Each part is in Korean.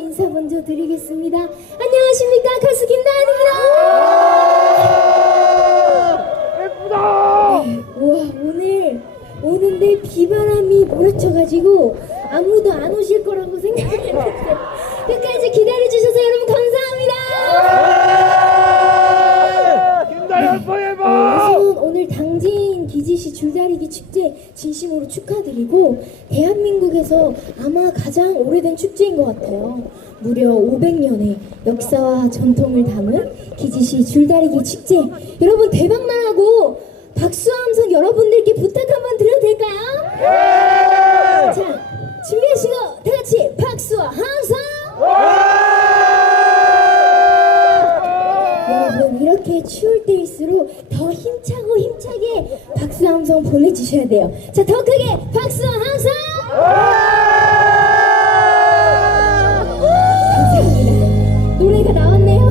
인사 먼저 드리겠습니다. 안녕하십니까 가수 김다은입니다. 예쁘다. 네, 우와 오늘 오는데 비바람이 몰아쳐가지고 아무도 안 오실 거라고 생각했는데 끝까지 기다려주셔서 여러분 감사합니다. 김다현 포에버. 우선 오늘 기지시 줄다리기 축제 진심으로 축하드리고 대한민국에서 아마 가장 오래된 축제인 것 같아요. 무려 500년의 역사와 전통을 담은 기지시 줄다리기 축제. 여러분 대박만 하고 박수 함성 여러분들께 부탁 한번 드려도 될까요? 이렇게 추울 때일수록 더 힘차고 힘차게 박수 함성 보내주셔야 돼요. 자 더 크게 박수와 함성. 감사합니다. 노래가 나왔네요.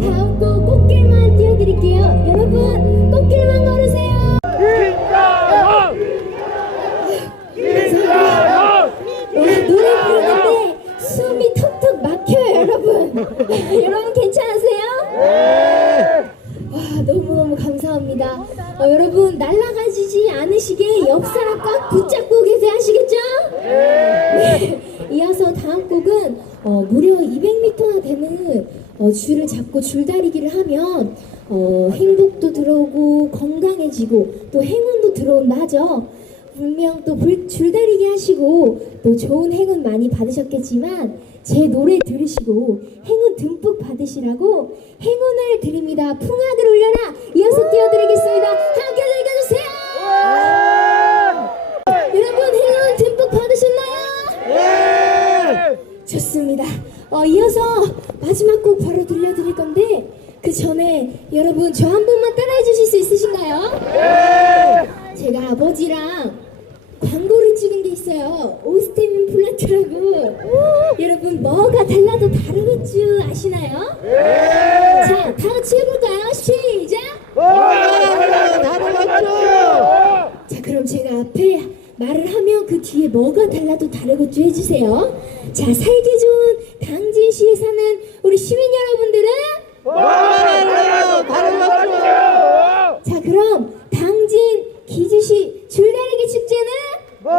다음 곡 꽃길만 띄워드릴게요. 여러분 꽃길만 걸으세요. 김다현. 김다현. 와, 노래 부르는데 숨이 턱턱 막혀요 여러분. 여러분 괜찮으세요? 와 너무너무 감사합니다. 어, 여러분 날아가지지 않으시게 옆 사람 꽉 붙잡고 계세요 아시겠죠? 네. 이어서 다음 곡은 어, 무려 200m나 되는 어, 줄을 잡고 줄다리기를 하면 어, 행복도 들어오고 건강해지고 또 행운도 들어온다 하죠. 분명 또 불- 줄다리기 하시고 또 좋은 행운 많이 받으셨겠지만 제 노래 들으시고 행운 듬뿍 받으시라고 행운을 드립니다. 풍악을 울려라 이어서 띄워드리겠습니다. 함께 즐겨주세요. 여러분 행운 듬뿍 받으셨나요? 좋습니다. 어, 이어서 마지막 곡 바로 들려드릴 건데 그 전에 여러분 저 한 번만 따라해 주실 수 있으신가요? 제가 아버지랑 광고를 찍은 게 있어요. 오스테민 플라트라고. 여러분 뭐가 달라도 다르겠죠 아시나요? 자, 다 같이 해볼까요? 시작. 자, 그럼 제가 앞에 말을 하면 그 뒤에 뭐가 달라도 다르겠죠 해주세요. 자, 살기 좋은 당진시에 사는 우리 시민 여러분들은 자, 그럼 당진 기주시 줄다리기 축제는 자,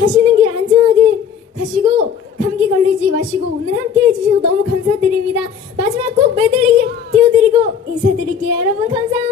가시는 길 안전하게 가시고 감기 걸리지 마시고 오늘 함께 해주셔서 너무 감사드립니다. 마지막 곡 메들리 띄워드리고 인사드릴게요. 여러분 감사합니다.